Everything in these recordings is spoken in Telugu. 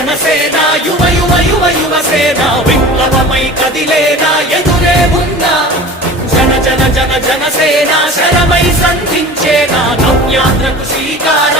జనసేన యువ యువ యువ యువ సేన విప్లవమై కదిలేనా ఎదురే ఉందా జన జన జన జనసేన శరమై సంధించేనా నవ్యాంధ్రకు శ్రీకారం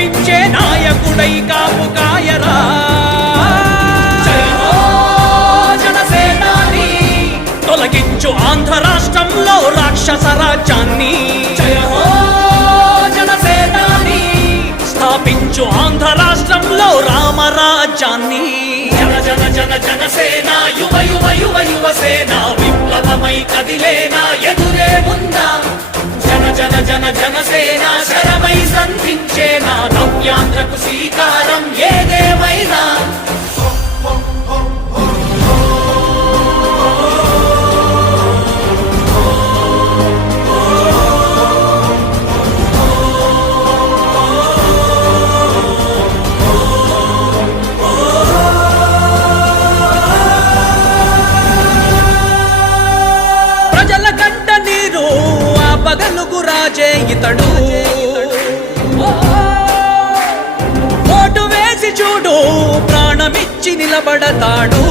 ఆంధ్ర రాష్ట్రంలో రాక్షస రాజ్యాన్ని స్థాపించు ఆంధ్ర రాష్ట్రంలో రామరాజ్యాన్ని జన జన జన జనసేన యువ యువ యువ యువ సేన విప్లవమై కదిలేనా ఎదురే ఉందా జన జన జన జనసేన శరమై సంధించేనా? నవ్యాంధ్రకు శ్రీకారం ఏదేమైనా? రాజే ఓటు వేసి చూడు ప్రాణమిచ్చి నిలబడతాడు.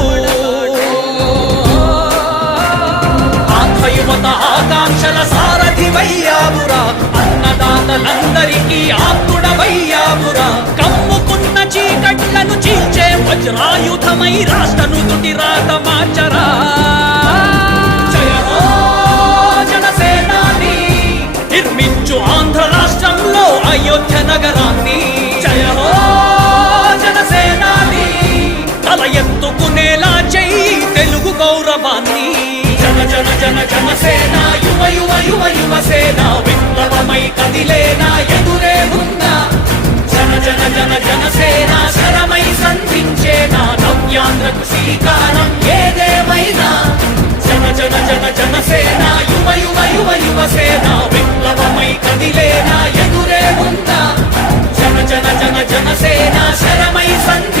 ఆంధ్ర ఆకాంక్షల సారథి వయ్యాబురా అన్నదాతలందరికీ ఆత్ముడ వయ్యాబురా కమ్ముకున్న చీకట్లను చీల్చే వజ్రాయుధమై రాష్ట్రను తుటి రాత మార్చరా. జన యువ యువ యువ యువ సేన విప్లవమై కదిలేనా ఎదురే ఉందా జన జన జన జనసేన శరమై సంధించేనా? నవ్యాంధ్రకు శ్రీకారం ఏదేమైనా? జన జన జన జనసేన యువ యువ యువ యువ సేన విప్లవమై కదిలేనా ఎదురే ఉందా జన జన జన జనసేన శరమై సంధి